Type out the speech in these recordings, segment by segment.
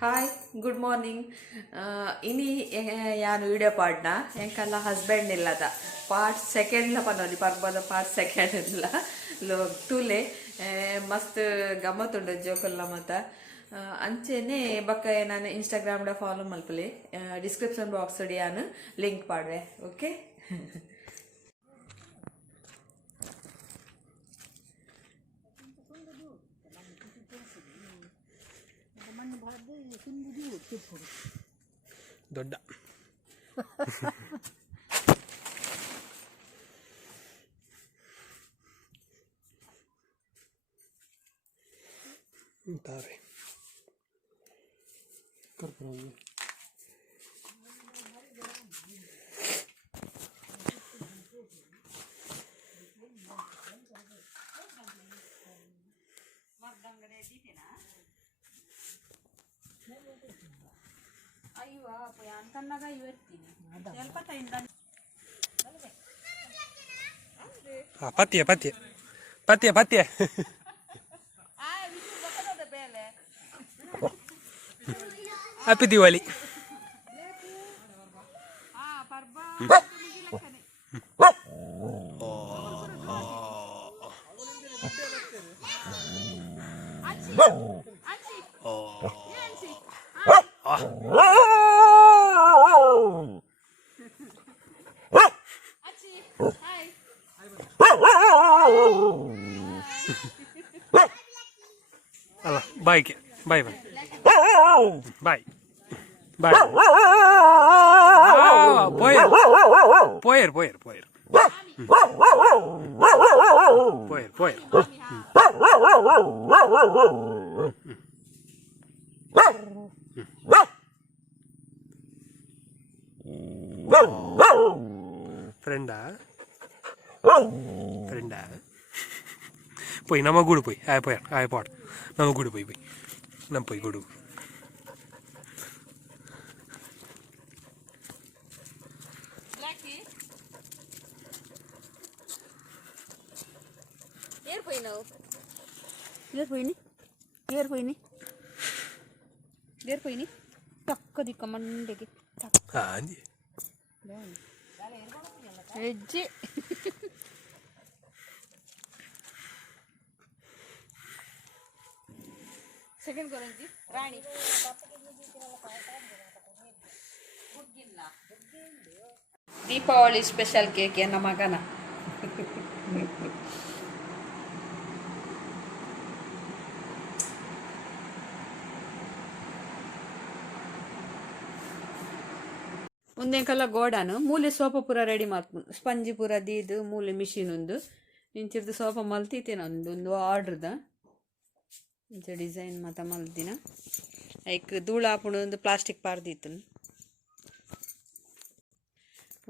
Hi good morning. ಇನಿ ಯಾನು video ಪಾಡ್ನ ಎಂಕಲ್ಲ husband ಇಲ್ಲದ ಪಾರ್ಟ್ ಸೆಕೆಂಡ್ಲ ಪನೊಲಿ ಪರ್ಬದ ಪಾರ್ಟ್ ಸೆಕೆಂಡ್ ಇಲ್ಲ ಟೂಲೆ ಮಸ್ತ್ ಗಮ್ಮತ್ತುಂಡು ಜೋಕುಲ್ಲ ಮತ್ತ ಅಂಚೆನೆ ಬಕ್ಕ ನಾನು ಇನ್ಸ್ಟಾಗ್ರಾಮ್ಡ ಫಾಲೋ ಮಲ್ಪಲೆ ಡಿಸ್ಕ್ರಿಪ್ಷನ್ ಬಾಕ್ಸ್ ನಾನು ಲಿಂಕ್ ಪಾಡ್ವೆ. ಓಕೆ. ದೊಡ್ಡ ತಾರೆ ಕರ್ಕೊಂಡು ಪತ್ಯ ಪತ್ಯ ಪತ್ಯ ಪತ್ಯ ಹ್ಯಾಪಿ ದಿವಾಲಿ. ಅಲ್ಲ ಬಾಯ್ಗೆ ಬಾಯ್ ಬಾಯ್ ಬಾಯ್ ಬಾಯ್ ಪೋಯರ್ ಪೋಯರ್ ಪೋಯರ್ ಪೋಯರ್ ಪೋಯರ್ ಪೋಯರ್ ಫ್ರೆಂಡಾ ಫ್ರೆಂಡಾ പോയി നമ്മ കൂടെ പോയി ആയപ്പോട്ടെ നമ്മ കൂടെ പോയി നമ്മ പോയി കൂടെ ತಕ್ಕ ದಿಕ್ಕ ಮಂಡೆಗೆ ಹೆಜ್ಜೆ ಸೆಕೆಂಡ್ ಕೊರಂಜಿ ರಾಣಿ ದೀಪಾವಳಿ ಸ್ಪೆಷಲ್ ಕೇಕ್ ನನ್ನ ಮಗನ. ಒಂದೇಕಲ್ಲ ಗೋಡಾನು ಮೂಲೆ ಸೋಪ ಪೂರ ರೆಡಿ ಮಾಡ್ಕೊಂಡು ಸ್ಪಂಜಿ ಪೂರ ದೀದು ಮೂಲೆ ಮಿಷಿನ್ ಒಂದು ಇಂಚಿರ್ದು ಸೋಪ ಮಲ್ತಿತ್ತೇನೆ ಒಂದು ಆರ್ಡ್ರದ ಇಂಚ ಡಿಸೈನ್ ಮಾತ ಮಲ್ದಿನ ಐಕ್ ಧೂಳು ಹಾಪುಂಡು ಒಂದು ಪ್ಲಾಸ್ಟಿಕ್ ಪಾರ್ದಿತ್ತು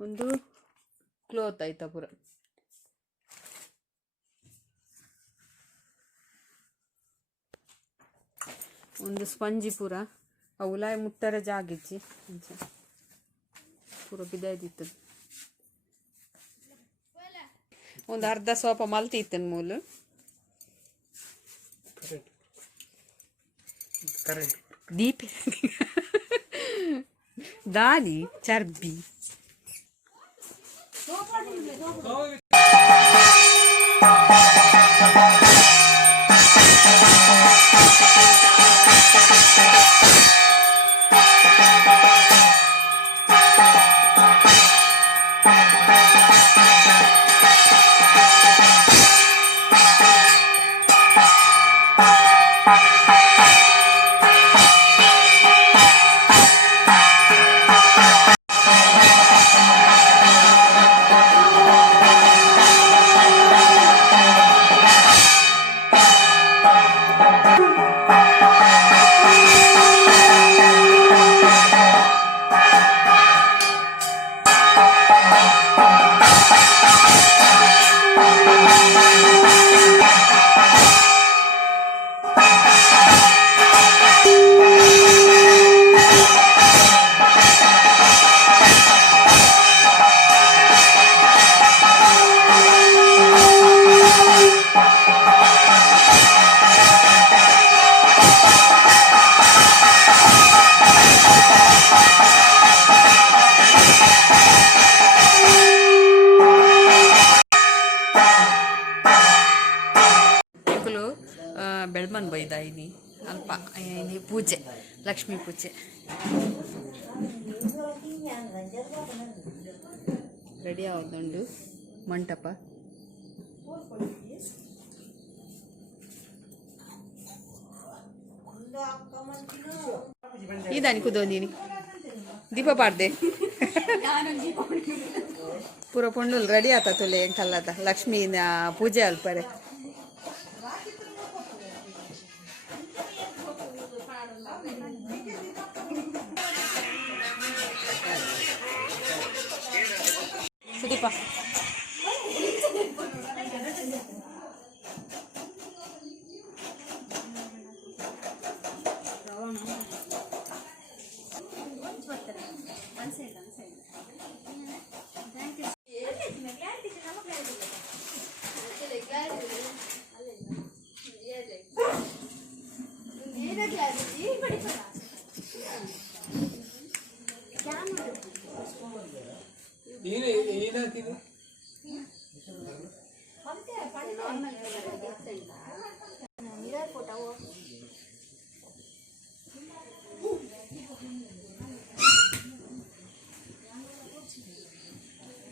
ಒಂದು ಕ್ಲೋತ್ ಆಯ್ತಾ ಪೂರ ಒಂದು ಸ್ಪಂಜಿ ಪೂರ ಅವುಲಾಯ ಮುಟ್ಟರ ಜಾಗಿಚ್ಚಿ ಇಂಚ ಪೂರ ಬಿದ್ದಾಯ್ದಿತ್ತು ಒಂದು ಅರ್ಧ ಸೋಪ ಮಲ್ತಿತ್ತು ಮೂಲು ದೀಪ ದಾಲಿ ಚರ್ಬಿ ಪೂಜೆ, ಲಕ್ಷ್ಮೀ ಪೂಜೆ ರೆಡಿ ಆಗೋದುಂಡು ಮಂಟಪ. ಇದಾನಿ ಕುದೋಂದಿನಿ ದೀಪ ಪಾಡ್ದೆ ಪೂರ ಪೊಂಡುಲ್ ರೆಡಿ ಆತ ತುಲೆ ಎಂಕಲ್ಲದ ಲಕ್ಷ್ಮೀ ಪೂಜೆ ಅಲ್ಪರೆ. ಸುದೀಪ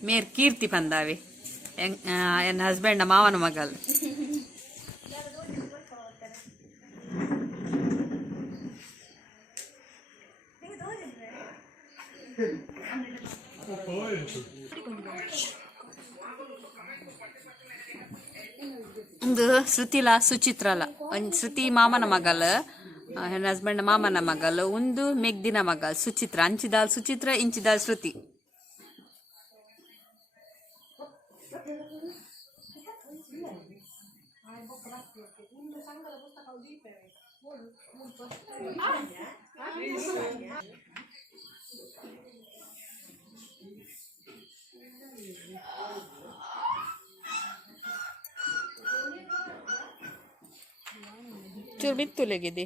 ಮೇರ್ ಕೀರ್ತಿ ಬಂದಾವೆ ಎನ್ನ ಹಸ್ಬೆಂಡ್ ಮಾವನ ಮಗಲ್. ಒಂದು ಶ್ರುತಿಲ ಸುಚಿತ್ರಲ ಶ್ರುತಿ ಮಾಮನ ಮಗಲ್, ನನ್ನ ಹಸ್ಬೆಂಡ್ ಮಾಮನ ಮಗಲ್, ಒಂದು ಮೆಗ್ದಿನ ಮಗಲ್ ಸುಚಿತ್ರ. ಅಂಚಿದಾಲ್ ಸುಚಿತ್ರ, ಇಂಚಿದಾಲ್ ಶ್ರುತಿ. चूर बित्तू लेगे दे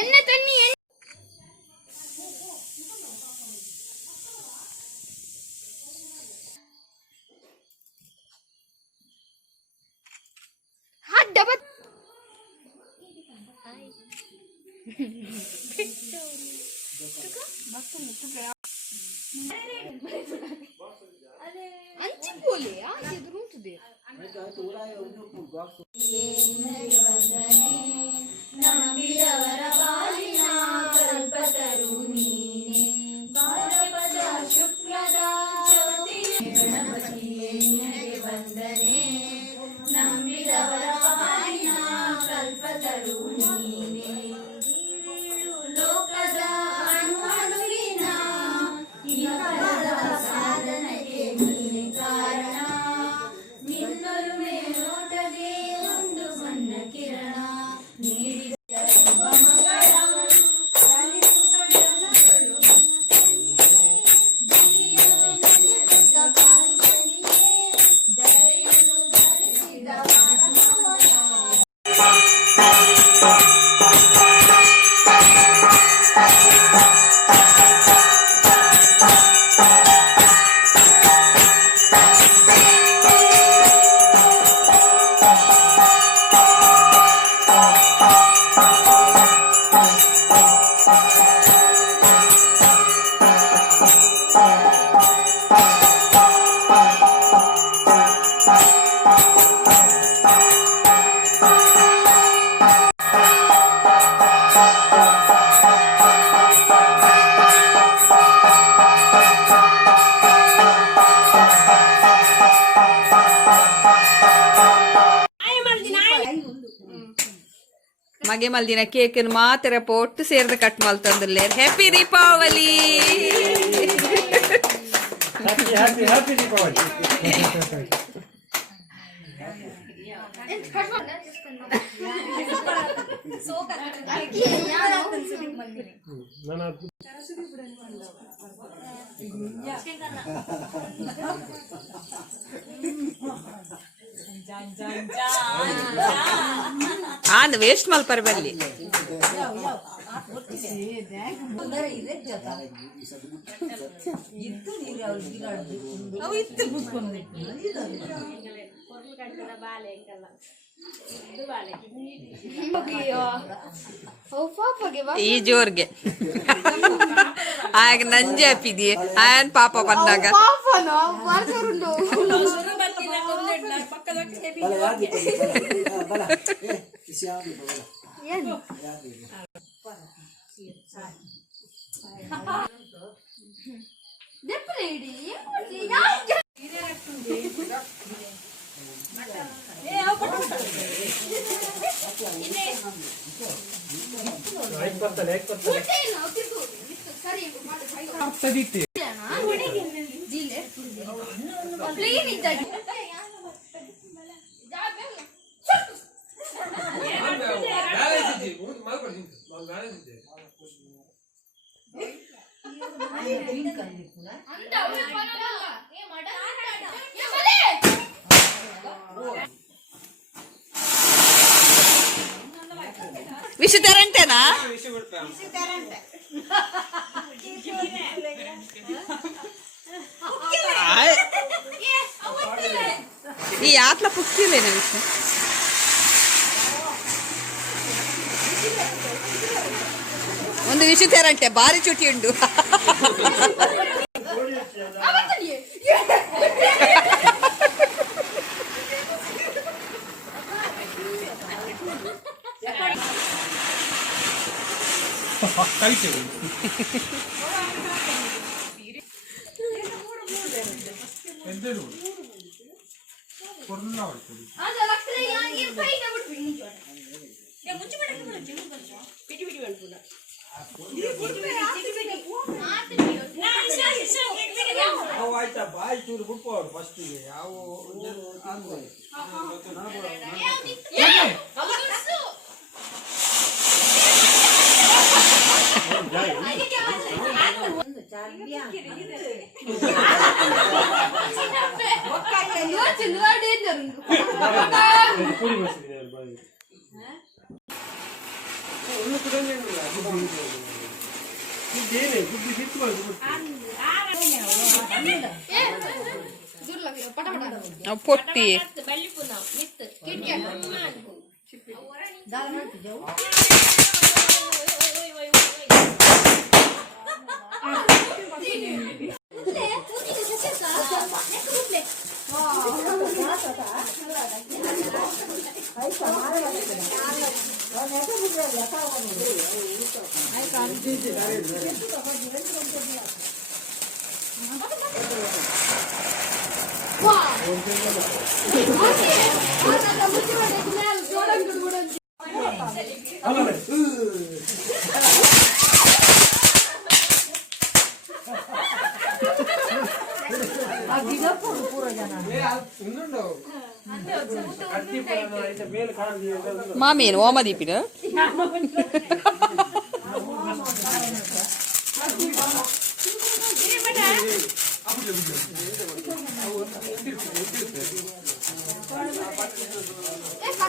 ಎಣ್ಣೆ ತನ್ನಿ ಅಂಚಿ ಪೋಲೆ ಎದುರುಂಟದೆ ನಂಬಿದವರ ಪಾಲಿನ ಕಲ್ಪತರು ನೀನೆ ಭಾದ್ರಪದ ಶುಕ್ಲದ ಜ್ಯೋತಿಯ ಗಣಪತಿಯೇ ನಿನಗೆ ವಂದನೆ. ನಂಬಿದವರ ಪಾಲಿನ ಕಲ್ಪತರು ನೀನೆ ಲೋಕದ ಅಣುವಿನ ಇಹಪರದ ಸಾಧನೆಗೆ ನೀನೆ ಕಾರಣ. ನಿನ್ನೊಲುಮೆ ನೋಟದೆ ಒಂದು ಸಣ್ಣ ಕಿರಣ ನೀಡಿದ ಮಗೆ ಮಲ್ದಿನ ಕೇಕ್ ಮಾತ್ರ ಪೊಟ್ಟು ಸೇರ್ದ ಕಟ್ ಮಲ್ತಂದಿಲ್ಲ. Happy Deepavali. Happy Deepavali. Waste ಮಲ್ಪರ್ ಬಲ್ಲಿ ಈ ಜೋರ್ಗೆ ಆಗ ನಂಜೆ ಹಾಪಿದಿ ಆಯನ್ ಪಾಪ ಬಂದಾಗ ವಿಷ ತರಂಟೆನಾ ಈ ಆತ್ಲ ಪುಕ್ಕಿಲ್ಲೇನ ವಿಷ ಒಂದು ವಿಷ ತರಂಟೆ ಭಾರಿ ಚುಟಿ ಉಂಟು పొట్టి ಮಾಮಿ ಏನು ಓಮ ದೀಪಿನ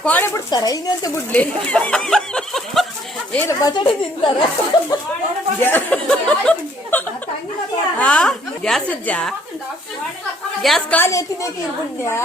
ಕೋಣೆ ಬಿಡ್ತಾರ ಇನ್ನಂತೆ ಬಿಡ್ಲಿ ಏನು ಬಚಡಿ ತಿಂತಾರ ಗ್ಯಾಸ್ ಉಜ್ಜ ಗ್ಯಾಸ್ ಖಾಲಿ ಎತ್ತಿನೇಕೆ ಇರ್ಬಿಡ್ದ್ಯಾ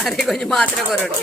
అరే కొంచెం మాత్రం కొరడు